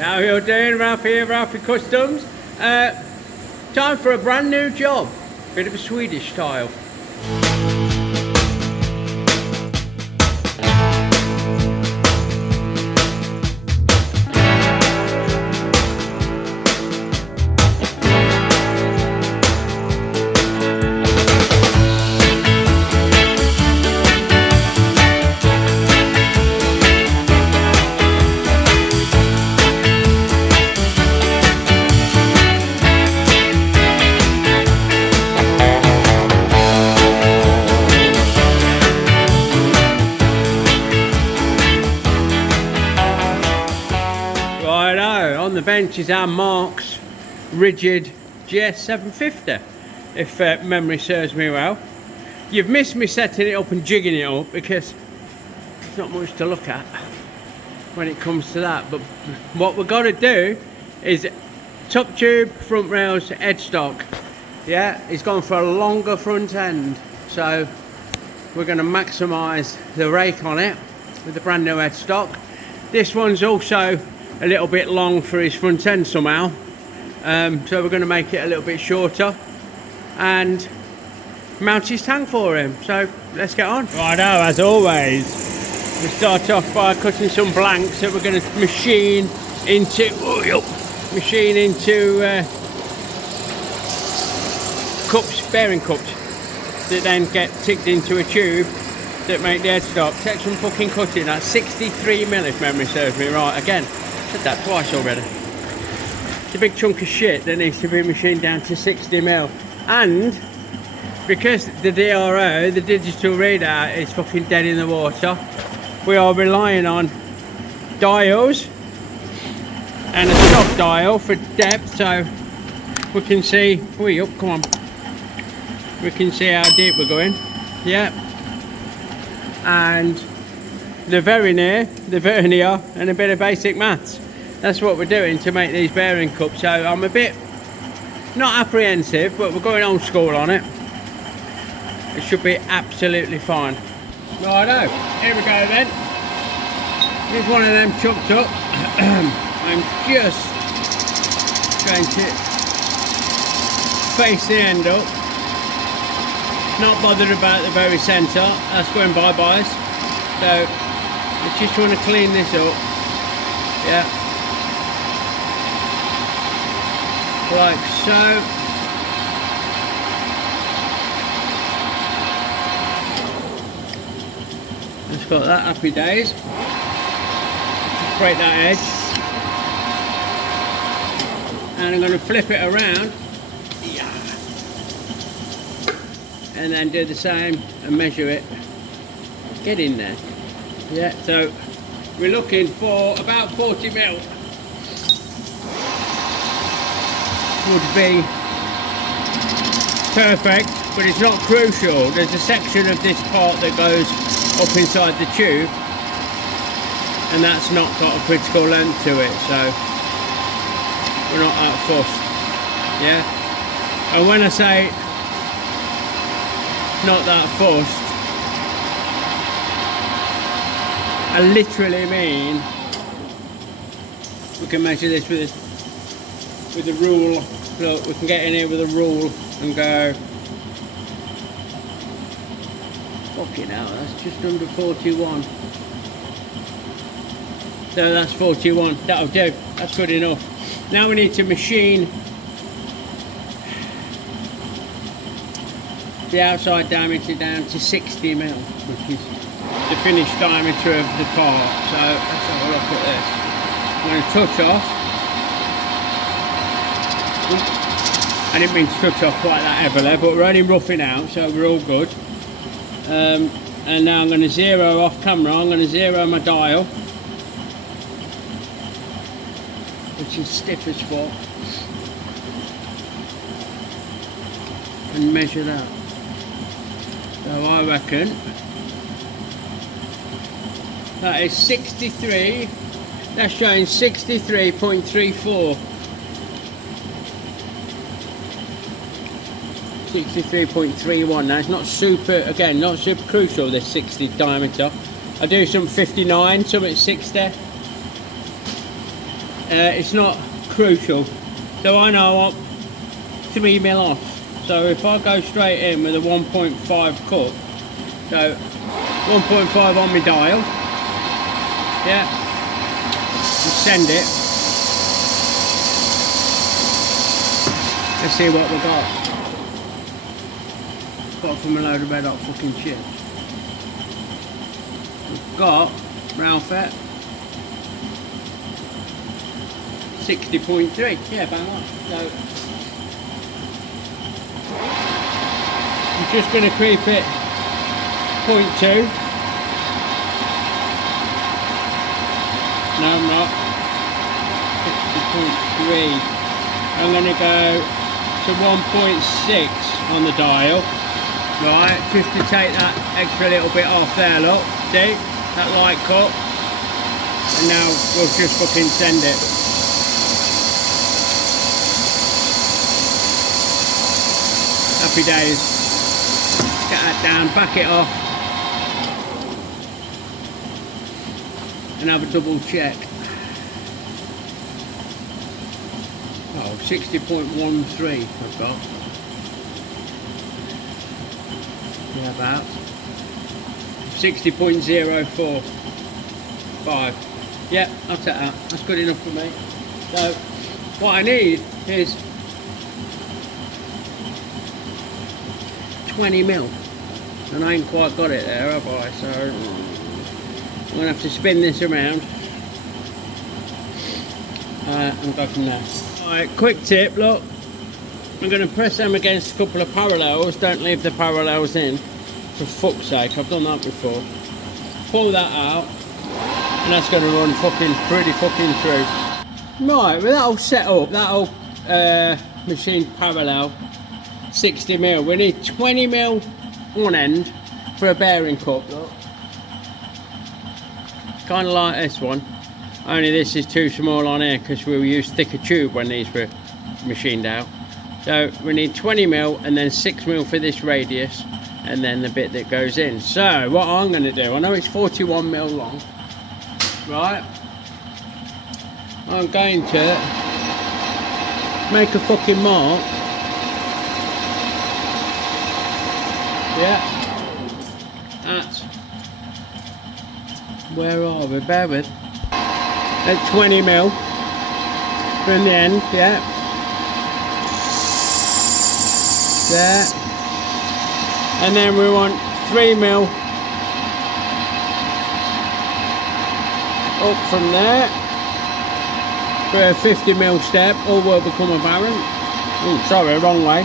How are you doing, Ralph here, Ralphy Customs? Time for a brand new job. Bit of a Swedish style. On the bench is our Mark's rigid Gs750, if memory serves me well. You've missed me setting it up and jigging it up because there's not much to look at when it comes to that. But what we've got to do is top tube, front rails, headstock. Yeah, he's gone for a longer front end, so we're going to maximise the rake on it with the brand new headstock. This one's also a little bit long for his front end somehow, so we're going to make it a little bit shorter and mount his tank for him. So let's get on. Righto, as always, we start off by cutting some blanks that we're going to machine into cups, bearing cups, that then get ticked into a tube that make the headstock. Take some fucking cutting. That's 63mm if memory serves me right. Again, said that twice already. It's a big chunk of shit that needs to be machined down to 60mm, and because the DRO, the digital readout, is fucking dead in the water, we are relying on dials and a stop dial for depth, so we can see, we can see how deep we're going. Yeah, and the vernier, and a bit of basic maths. That's what we're doing to make these bearing cups. So I'm a bit not apprehensive, but we're going old school on it. It should be absolutely fine. Righto, here we go then. Here's one of them chucked up. I'm just going to face the end up. Not bothered about the very centre. That's going bye-byes. So I just want to clean this up, yeah, like so. It's got that, happy days. Just break that edge, and I'm going to flip it around, yeah, and then do the same and measure it. Get in there. Yeah, so we're looking for about 40mm would be perfect, but it's not crucial. There's a section of this part that goes up inside the tube, and that's not got a critical length to it, so we're not that fussed. Yeah, and when I say not that fussed, I literally mean we can measure this with a rule. Look, we can get in here with a rule and go, fucking hell, that's just under 41. So that's 41, that'll do, that's good enough. Now we need to machine the outside diameter down to 60mm, which is the finished diameter of the part. So let's have a look at this. I'm going to touch off. I didn't mean to touch off quite that heavily, but we're only roughing out, so we're all good. And now I'm going to zero off camera. I'm going to zero my dial, which is stiff as fuck, and measure that. So I reckon that is 63, that's showing 63.34. 63.31. Now it's not super, again, not super crucial, this 60 diameter. I do some 59, some at 60. it's not crucial. So I know I'm 3 mil off. So if I go straight in with a 1.5 cut, so 1.5 on my dial, yeah, and send it. Let's see what we got. Got from a load of red hot fucking chips. We've got Ralfy 60.3, yeah, bang on. So I'm just going to creep it 0.2. No, I'm not. 60.3. I'm going to go to 1.6 on the dial. Right, just to take that extra little bit off there, look. See? That light cut. And now we'll just fucking send it. Happy days. Get that down, back it off. And have a double check. Oh, 60.13 I've got. Yeah, about 60.045. Yeah, I'll take that. That's good enough for me. So, what I need is 20 mil. And I ain't quite got it there, have I? So, I'm going to have to spin this around and go from there. Alright, quick tip, look. I'm going to press them against a couple of parallels. Don't leave the parallels in. For fuck's sake, I've done that before. Pull that out, and that's going to run pretty fucking true. Right, with that all set up, that all machine parallel, 60 mil. We need 20 mil on end for a bearing cup. Look. Kind of like this one. Only this is too small on here because we'll use thicker tube when these were machined out. So we need 20 mil and then 6 mil for this radius and then the bit that goes in. So what I'm going to do, I know it's 41 mil long, right? I'm going to make a fucking mark. Yeah. At, where are we? Bear with. At 20 mil from the end, yeah. There. And then we want 3 mil up from there for a 50 mil step, all will become apparent. Oh, sorry, wrong way.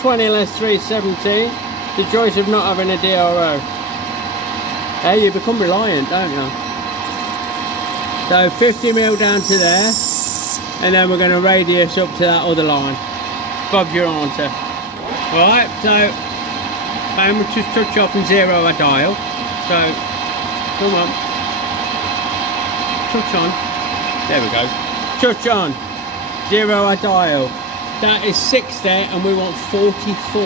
20 less 317. The joys of not having a DRO. Hey, you become reliant, don't you? So 50 mil down to there, and then we're going to radius up to that other line. Bob's your answer. Right, so we'll just touch off and zero a dial. So, come on. Touch on. There we go. Touch on. Zero a dial. That is 60 and we want 44,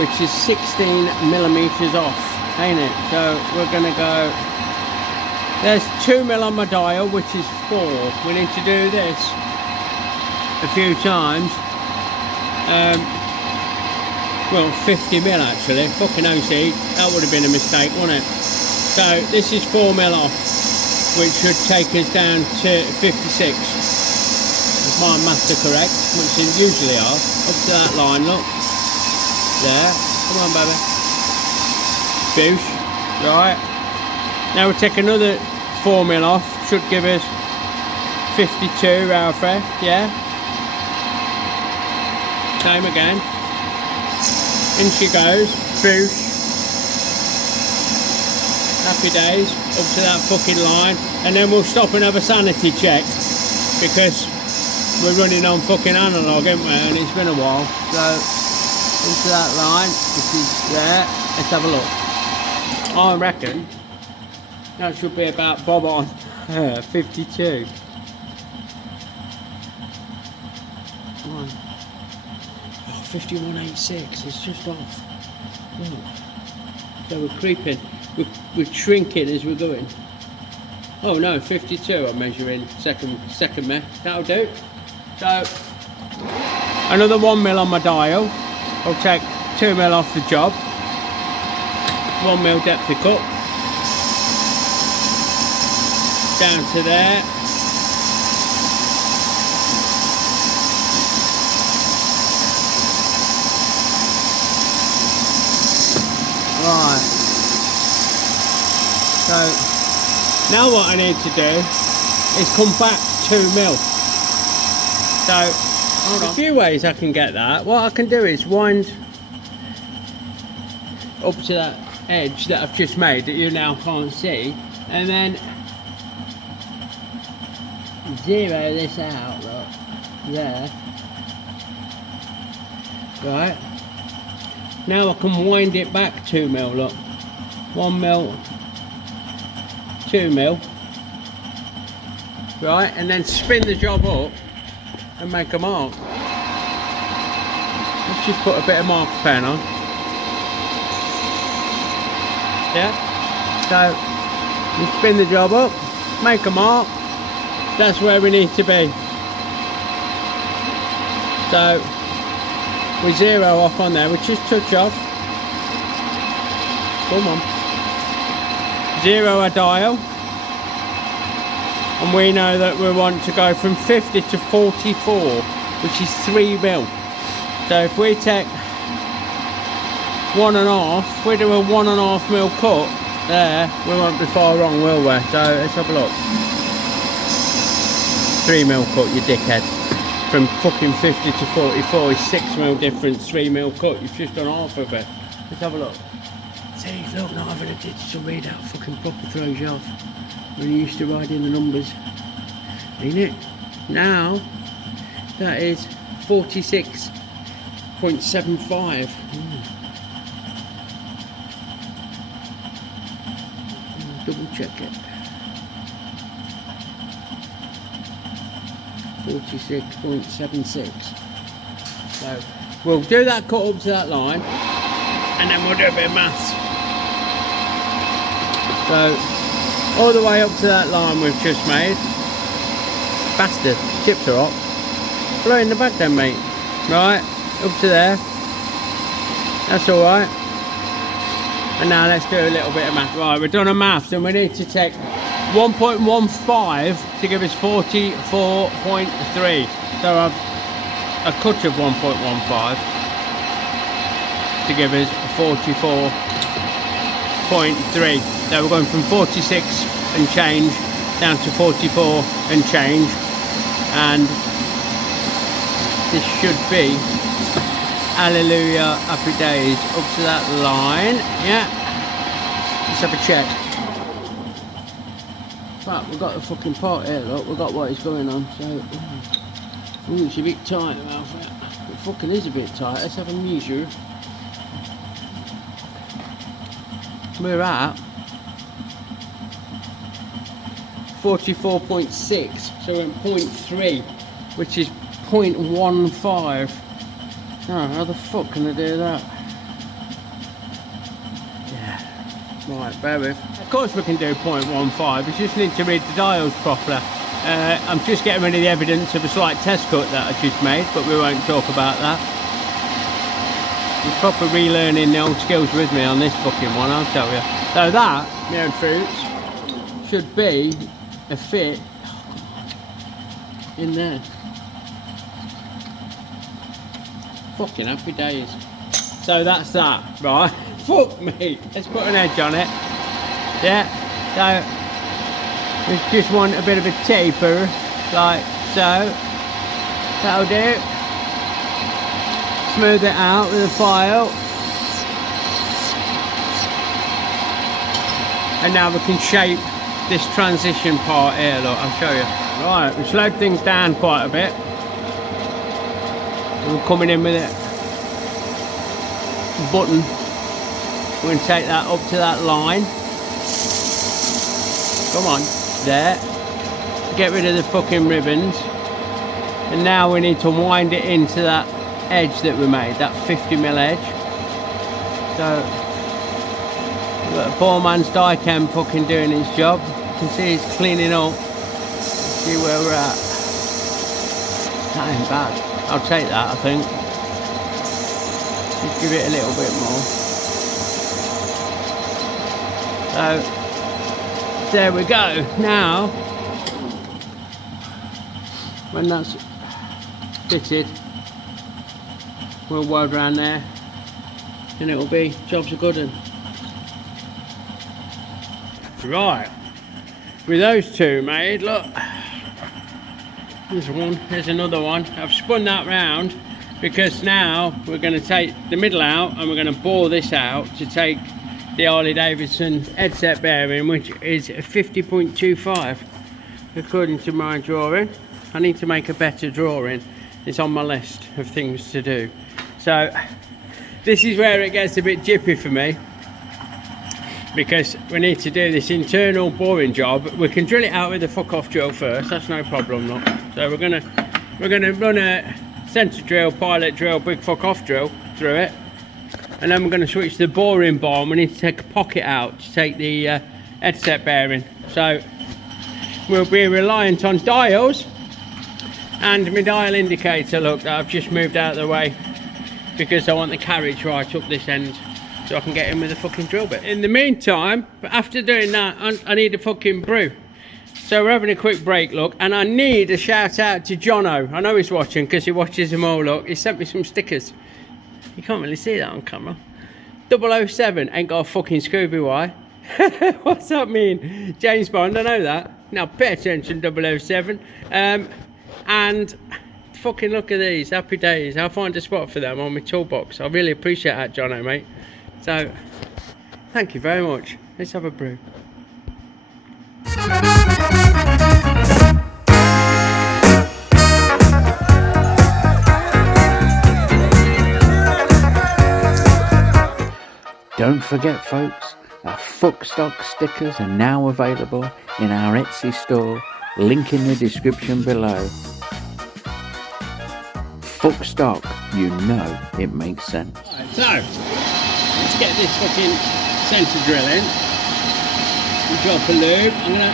which is 16 millimeters off, ain't it? So we're going to go, there's 2 mil on my dial, which is 4. We need to do this a few times. Well, 50 mil actually, fucking OC, that would have been a mistake, wouldn't it? So this is 4 mil off, which should take us down to 56. If my maths are correct, which they usually are, up to that line, look. There, come on baby. Boosh, right. Now we'll take another 4 mil off, should give us 52 Ralfy, yeah. Same again. In she goes, boosh. Happy days, up to that fucking line. And then we'll stop and have a sanity check. Because we're running on fucking analog, ain't we? And it's been a while. So, into that line, this is there. Let's have a look. I reckon that should be about bob on 52. Come on. 51.86, it's just off. Oh. So we're creeping, we're shrinking as we're going. Oh no, 52 I'm measuring, second mil. That'll do. So, another 1 mil on my dial. I'll take 2 mil off the job. 1 mil depth of cut. Down to there. Right. So now what I need to do is come back 2 mil. So hold on. A few ways I can get that. What I can do is wind up to that edge that I've just made that you now can't see, and then zero this out, look, there. Right. Now I can wind it back 2 mil, look. 1 mil, 2 mil. Right, and then spin the job up and make a mark. Let's just put a bit of marker pen on. Yeah? So, you spin the job up, make a mark. That's where we need to be. So, we zero off on there, which is touch off. Come on. Zero our dial. And we know that we want to go from 50 to 44, which is 3 mil. So if we take 1.5, we do a 1.5 mil cut there, we won't be far wrong, will we? So let's have a look. 3 mil cut, you dickhead. From fucking 50 to 44 is 6 mil difference, 3 mil cut. You've just done half of it. Let's have a look. See, look, not having a digital readout fucking proper throws you off. When you used to write in the numbers, ain't it? Now, that is 46.75. Double check it. 46.76. So we'll do that cut up to that line, and then we'll do a bit of maths. So all the way up to that line we've just made. Bastard, chips are hot. Blow in the back then, mate. Right, up to there. That's alright. And now let's do a little bit of math. Right, we've done a math, and we need to take 1.15 to give us 44.3. So I've a cut of 1.15 to give us 44.3. So we're going from 46 and change down to 44 and change, and this should be hallelujah, happy days, up to that line. Yeah, let's have a check. Right, we've got the fucking part here, look, we've got what is going on, so ooh, it's a bit tight, it fucking is a bit tight. Let's have a measure. We're at 44.6, so we're at 0.3, which is 0.15. Oh, how the fuck can I do that? Yeah. Right, bear with. Of course we can do 0.15, we just need to read the dials properly. I'm just getting rid of the evidence of a slight test cut that I just made, but we won't talk about that. You're proper relearning the old skills with me on this fucking one, I'll tell you. So that, my own fruits, should be a fit in there. Fucking happy days. So that's that, right? Fuck me. Let's put an edge on it. Yeah. So we just want a bit of a taper, like so. That'll do. Smooth it out with a file. And now we can shape this transition part here, look, I'll show you. Right, we slowed things down quite a bit. We're coming in with it. Button. We're going to take that up to that line. Come on, there. Get rid of the fucking ribbons. And now we need to wind it into that edge that we made, that 50mm edge. So, we've got a poor man's die cam fucking doing his job. can see it's cleaning up. See where we're at. That ain't bad. I'll take that, I think. Just give it a little bit more. So, there we go. Now, when that's fitted, we'll weld around there and it'll be jobs are good. Right, with those two made, look, there's one, there's another one. I've spun that round because now we're going to take the middle out and we're going to bore this out to take the Harley-Davidson headset bearing, which is 50.25 according to my drawing. I need to make a better drawing. It's on my list of things to do. So this is where it gets a bit jippy for me, because we need to do this internal boring job. We can drill it out with the fuck off drill first, that's no problem. Look. So we're gonna run a centre drill, pilot drill, big fuck off drill through it, and then we're going to switch to the boring bar. And we need to take a pocket out to take the headset bearing. So we'll be reliant on dials and my dial indicator, look, that I've just moved out of the way because I want the carriage right up this end so I can get in with the fucking drill bit. In the meantime, after doing that, I need a fucking brew. So we're having a quick break, look, and I need a shout out to Jono. I know he's watching because he watches them all, look. He sent me some stickers. You can't really see that on camera. 007 ain't got a fucking Scooby wire. What's that mean? James Bond, I know that. Now pay attention, 007. And fucking look at these, happy days. I'll find a spot for them on my toolbox. I really appreciate that, Jono, mate. So, thank you very much. Let's have a brew. Don't forget, folks, our Fuckstock stickers are now available in our Etsy store, link in the description below. Fuckstock, you know it makes sense. Right, so, let's get this fucking centre drill in. We drop a lube. I'm gonna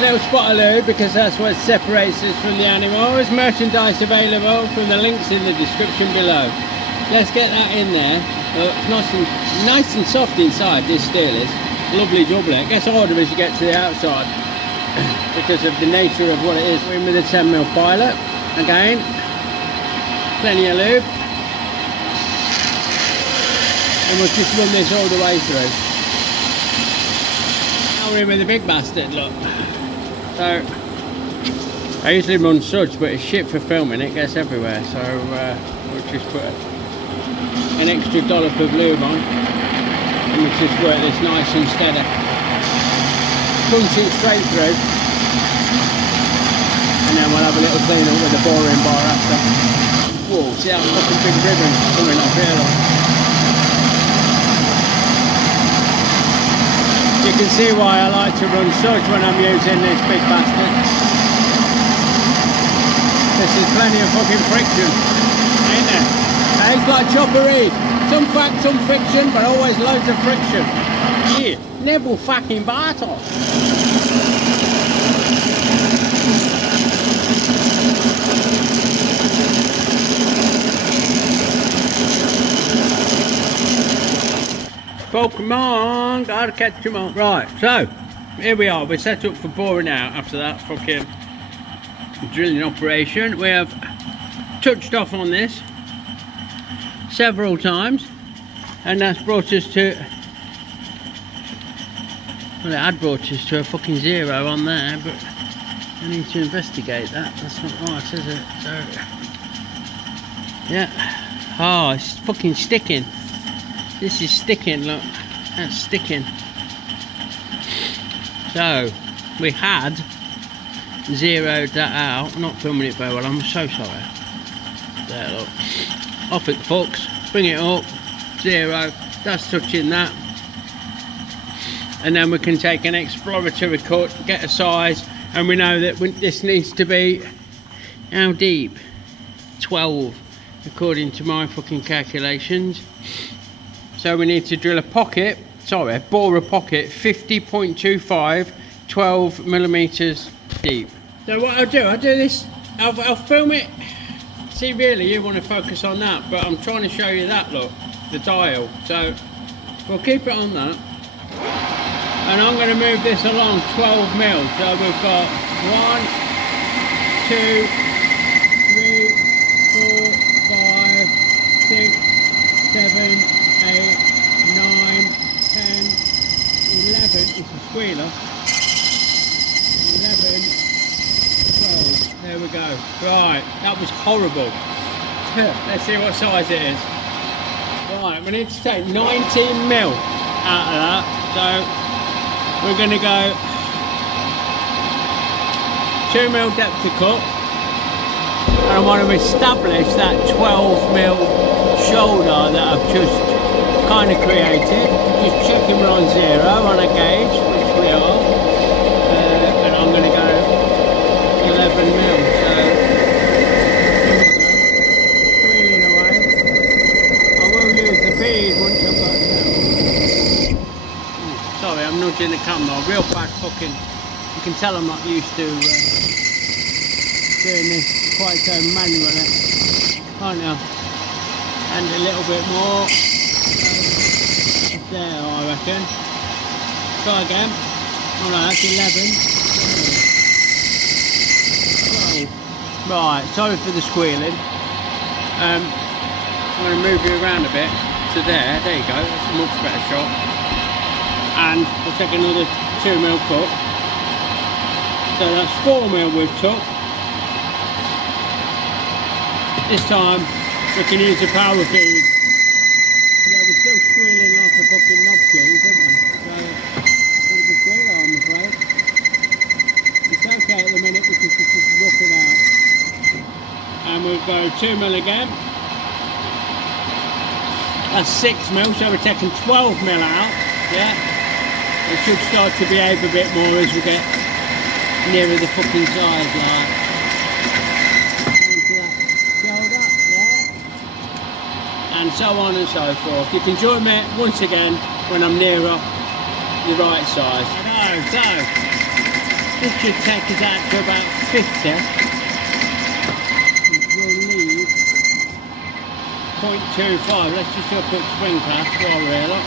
little spot of lube because that's what separates us from the animals. Merchandise available from the links in the description below. Let's get that in there. It's nice and soft inside, this steel is. Lovely doublet. It gets harder as you get to the outside because of the nature of what it is. We're in with a 10mm pilot. Again, plenty of lube. And we'll just run this all the way through. Now we're in with the big bastard, look. So, I usually run suds, but it's shit for filming, it gets everywhere. So, we'll just put an extra dollop of lube on. And we'll just work this nice and steady. Punch it straight through. And then we'll have a little clean up with the boring bar after. Whoa, see that fucking big ribbon coming off here, look. You can see why I like to run suds when I'm using this big bastard. This is plenty of fucking friction, ain't there? It's like choppery. Some fact, some friction, but always loads of friction. Yeah, never fucking bite off. Pokemon, gotta catch them all. Right, so here we are. We're set up for boring out after that fucking drilling operation. We have touched off on this several times, and that's brought us to, well, it had brought us to a fucking 0 on there, but I need to investigate that. That's not right, is it? So, yeah. Oh, it's fucking sticking. This is sticking, look, that's sticking. So, we had zeroed that out. I'm not filming it very well, I'm so sorry. There, look. Off it fucks, bring it up, 0, that's touching that. And then we can take an exploratory cut, get a size, and we know that this needs to be, how deep? 12, according to my fucking calculations. So we need to drill a pocket sorry, bore a pocket 50.25, 12 millimeters deep. So what I'll do this, I'll film it. See, really you want to focus on that, but I'm trying to show you that, look, the dial. So we'll keep it on that. And I'm going to move this along 12 mil. So we've got 1, 2, 3, 4, 5, 6, 7, 8, 9, 10, 11. It's a squealer. 11, 12. There we go. Right, that was horrible. Let's see what size it is. Right, we need to take 19 mil out of that. So we're going to go 2 mil depth to cut, and I want to establish that 12 mil shoulder that I've just kind of created. Just checking we're on 0 on a gauge, which we are, and I'm going to go 11 mil. So squealing away. I will use the bead once I've got it down. Sorry, I'm nudging the camera. Real bad fucking. You can tell I'm not used to doing this quite so manually. Can't you? And a little bit more. There, I reckon. Try again. Alright, that's 11. 12. Right, sorry for the squealing. I'm going to move you around a bit to there. There you go. That's a much better shot. And we'll take another 2 mil cut. So that's 4 mil we've took. This time we can use the power feed. Yeah, we're still squealing like a fucking knob cheese, aren't we? So, bit of a squealer, I'm afraid. It's okay at the minute because it's just roughing out. And we'll go 2 mil again. That's 6 mil, so we're taking 12 mil out. Yeah. It should start to behave a bit more as we get nearer the fucking size, like. Into that shoulder, yeah. And so on and so forth. You can join me once again when I'm nearer the right size. So this should take us out to about 50. Which will leave 0.25. Let's just do a quick swing pass while we're here, look.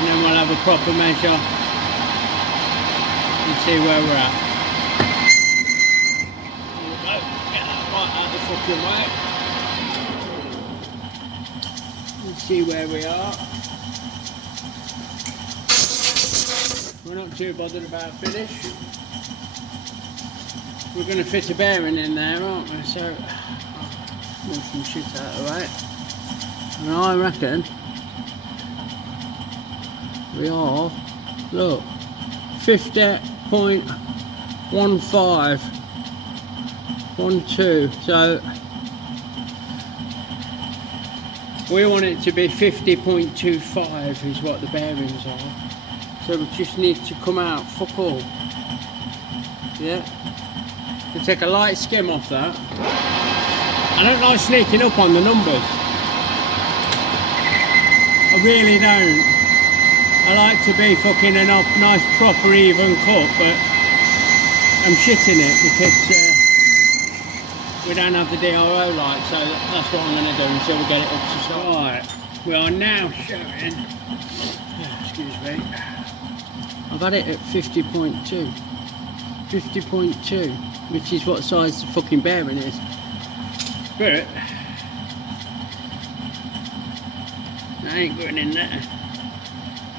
And then we'll have a proper measure and see where we're at. There we go. Get that right out the fucking way. Let's see where we are. We're not too bothered about finish. We're going to fit a bearing in there, aren't we? So, move some shit out of the way. And I reckon we are, look, 50.15, 12. So we want it to be 50.25 is what the bearings are. So we just need to come out fuck all. Yeah. We'll take a light skim off that. I don't like sneaking up on the numbers. I really don't. I like to be fucking a nice proper even cut, but I'm shitting it because we don't have the DRO light, so that's what I'm going to do until we get it up to start. Right, we are now showing, excuse me, I've had it at 50.2, 50.2, which is what size the fucking bearing is, but I ain't going in there.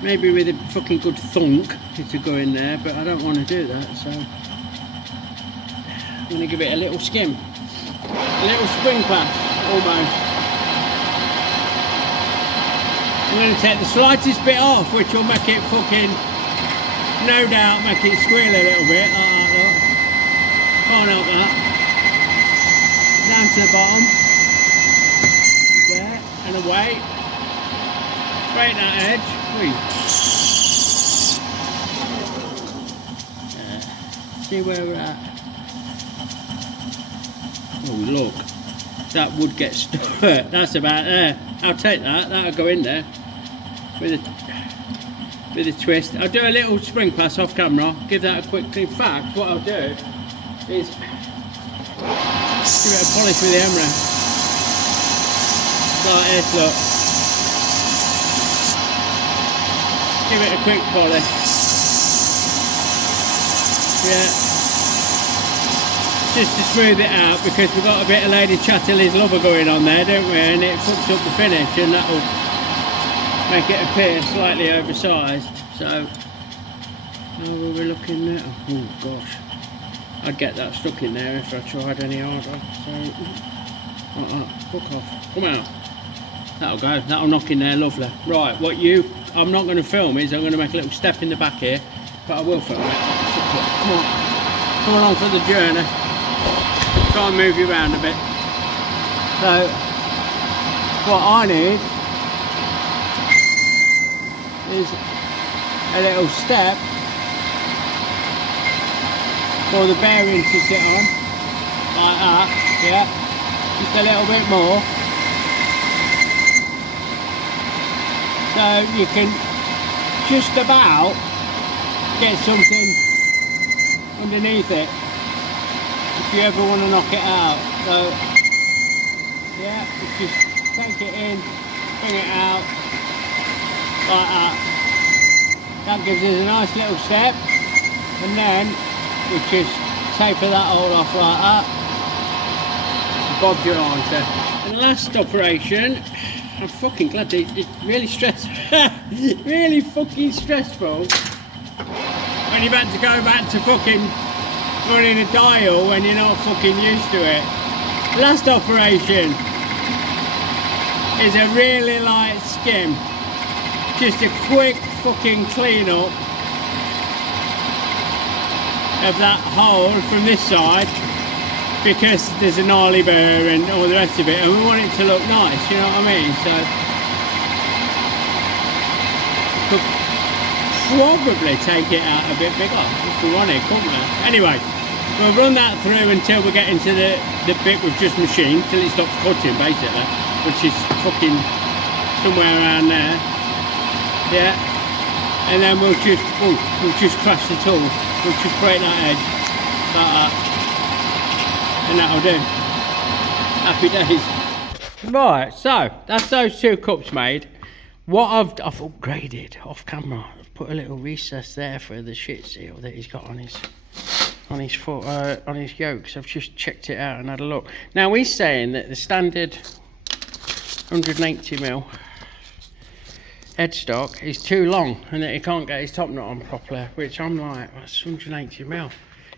Maybe with a fucking good thunk to go in there, but I don't want to do that, so I'm going to give it a little skim. A little spring pass, almost. I'm going to take the slightest bit off, which will make it fucking, no doubt, make it squeal a little bit, like that, look. Can't help that. Down to the bottom. There, and away. Straighten that edge. See where we're at. Oh look, that would get stuck. That's about there. I'll take that, that'll go in there. with a twist. I'll do a little spring pass off camera, give that a quick clean. In fact, what I'll do is give it a polish with the hammer. Like this, look. Give it a quick polish. Yeah. Just to smooth it out, because we've got a bit of Lady Chatterley's Lover going on there, don't we? And it fucks up the finish, and that'll make it appear slightly oversized. So, how were we looking now? Oh gosh, I'd get that stuck in there if I tried any harder. So, fuck off, come out. That'll go, that'll knock in there, lovely. Right, I'm not going to film is I'm going to make a little step in the back here, but I will film it. Come along for the journey. Try and move you around a bit. So, what I need is a little step for the bearings to sit on, like that, yeah, just a little bit more, so you can just about get something underneath it if you ever want to knock it out. So yeah, just take it in, bring it out like that. That gives us a nice little step, and then we just taper that all off like that. Bob's your answer. And the last operation, I'm fucking glad it's really stressful. Really fucking stressful when you've had to go back to fucking running a dial when you're not fucking used to it. Last operation is a really light skim. Just a quick fucking clean up of that hole from this side, because there's a gnarly burr and all the rest of it, and we want it to look nice, you know what I mean? So could probably take it out a bit bigger if we want it, couldn't we? Anyway, we'll run that through until we get into the bit we've just machined, till it stops cutting basically, which is fucking somewhere around there. Yeah, and then we'll just crash the tool. We'll just break that edge like that, and that'll do. Happy days. Right, so that's those two cups made. What I've upgraded off camera. I've put a little recess there for the shit seal that he's got on his foot, on his yokes. I've just checked it out and had a look. Now he's saying that the standard 180mm headstock is too long and that he can't get his top knot on properly, which I'm like, that's 180mm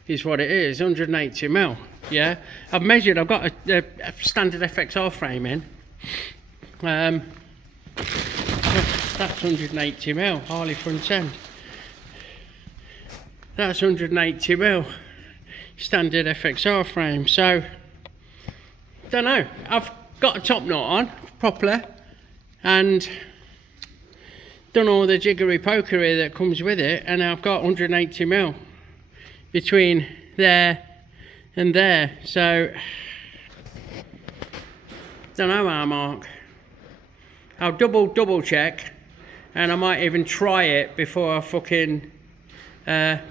is what it is, 180mm. Yeah, I've measured, I've got a standard FXR frame in, that's 180mm Harley front end, that's 180mm standard FXR frame. So don't know, I've got a top knot on properly and done all the jiggery pokery that comes with it, and I've got 180mm between there and there. So don't know how, Mark. I'll double check, and I might even try it before I fucking TIG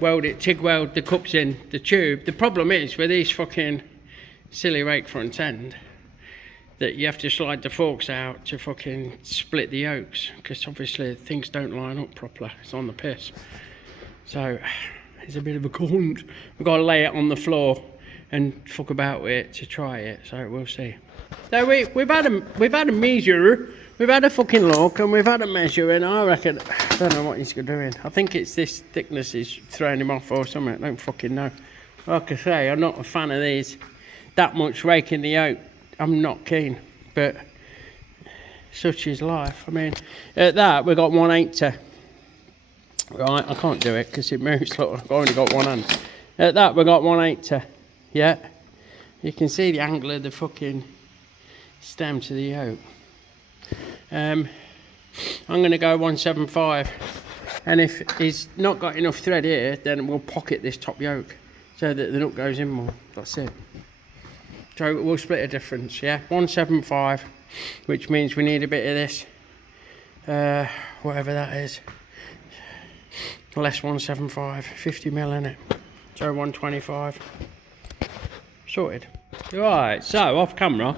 weld the cups in the tube. The problem is with these fucking silly rake front end that you have to slide the forks out to fucking split the yokes, because obviously things don't line up properly. It's on the piss. So it's a bit of a cunt. We've got to lay it on the floor and fuck about with it to try it. So we'll see. So we've had a measure, we've had a fucking look, and we've had a measure, and I reckon, I don't know what he's doing. I think it's this thickness is throwing him off or something. I don't fucking know. Like I say, I'm not a fan of these that much raking the yoke. I'm not keen, but such is life. I mean, at that we got 180. Right, I can't do it because it moves. Look, I've only got one hand. At that we got 180. Yeah, you can see the angle of the fucking stem to the yoke. I'm going to go 175, and if he's not got enough thread here, then we'll pocket this top yoke so that the nut goes in more. That's it. So we'll split a difference, yeah, 175, which means we need a bit of this whatever that is. Less 175, 50 mil in it. So 125. Sorted. Right, so off camera,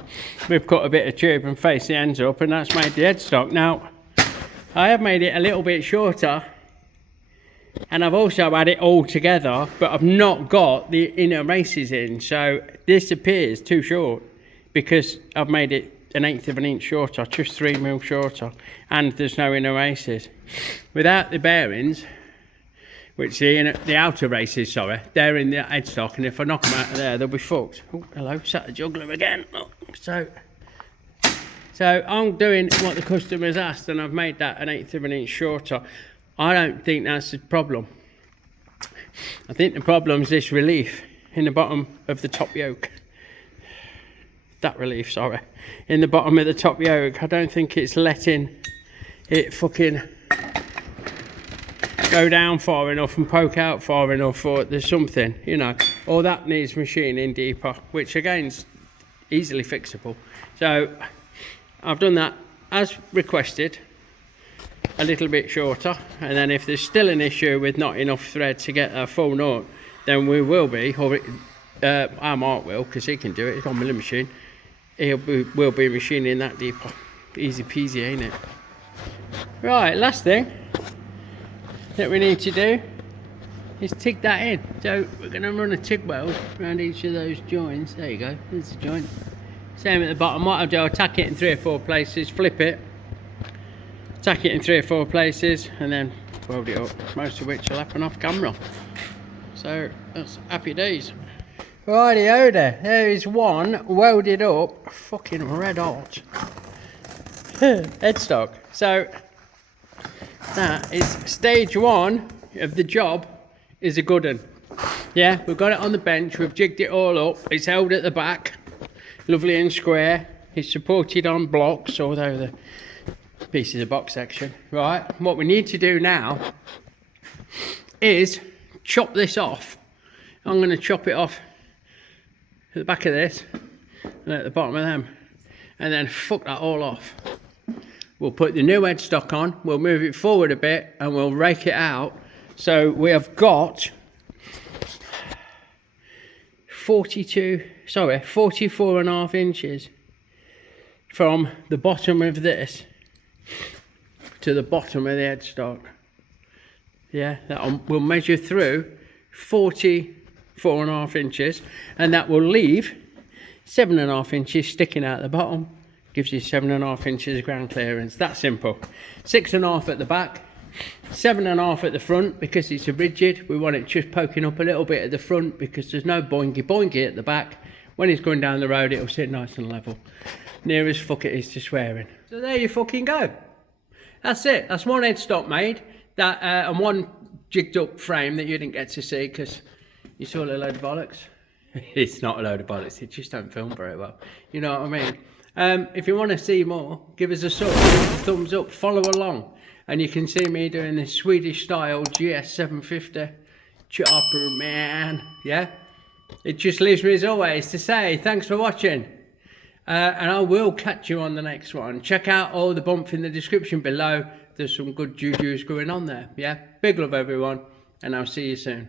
we've cut a bit of tube and faced the ends up, and that's made the headstock. Now, I have made it a little bit shorter, and I've also had it all together, but I've not got the inner races in, so this appears too short because I've made it 1/8 of an inch shorter, just 3 mil shorter, and there's no inner races. Without the bearings, which the outer races, sorry, they're in the headstock, and if I knock them out of there, they'll be fucked. Oh, hello, sat the juggler again. Oh, so I'm doing what the customer's asked, and I've made that 1/8 of an inch shorter. I don't think that's the problem. I think the problem's this relief in the bottom of the top yoke. That relief, sorry, in the bottom of the top yoke. I don't think it's letting it fucking go down far enough and poke out far enough, or there's something, you know, or that needs machining deeper, which again's easily fixable. So I've done that as requested, a little bit shorter, and then if there's still an issue with not enough thread to get a full knot, then we will be, or our Mark will, because he can do it, he's on milling machine, we'll be machining that deeper. Easy peasy, ain't it? Right, last thing that we need to do is TIG that in. So we're going to run a TIG weld around each of those joints. There you go, there's the joint. Same at the bottom. What I'll do, I'll tack it in 3 or 4 places, flip it, tack it in 3 or 4 places, and then weld it up, most of which will happen off camera. So that's happy days. Rightio there is one welded up, fucking red hot headstock. So that is stage 1 of the job, is a good one. Yeah, we've got it on the bench, we've jigged it all up, it's held at the back, lovely and square, it's supported on blocks, although the pieces of box section. Right, what we need to do now is chop this off. I'm going to chop it off at the back of this and at the bottom of them, and then fuck that all off. We'll put the new headstock on, we'll move it forward a bit, and we'll rake it out. So we have got 44.5 inches from the bottom of this to the bottom of the headstock. Yeah, that will measure through 44.5 inches, and that will leave 7.5 inches sticking out the bottom. Gives you 7.5 inches of ground clearance. That simple. 6.5 at the back, 7.5 at the front, because it's a rigid. We want it just poking up a little bit at the front because there's no boingy boingy at the back. When it's going down the road, it'll sit nice and level. Near as fuck it is to swearing. So there you fucking go. That's it. That's one headstock made. That and one jigged up frame that you didn't get to see because you saw a load of bollocks. It's not a load of bollocks. It just don't film very well. You know what I mean? If you want to see more, give us a sub, thumbs up, follow along, and you can see me doing this Swedish style Gs750 chopper, man. Yeah, it just leaves me as always to say thanks for watching, and I will catch you on the next one. Check out all the bumps in the description below. There's some good juju's going on there. Yeah, big love everyone, and I'll see you soon.